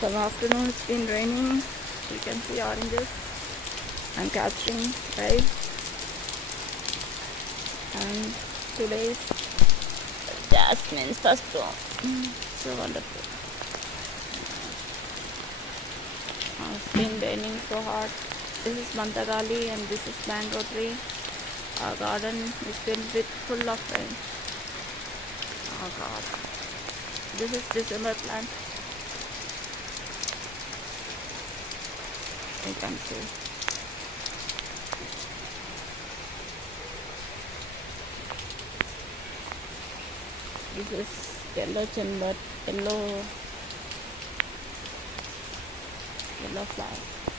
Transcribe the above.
From afternoon it's been raining. You can see oranges. I'm capturing, right? And today's jasmine's first bloom. So wonderful. It's been raining so hard. This is Mantagali and this is mango tree. Our garden is filled with full of rain. Oh God. This is December plant. You can see. This is yellow chamber, yellow flower.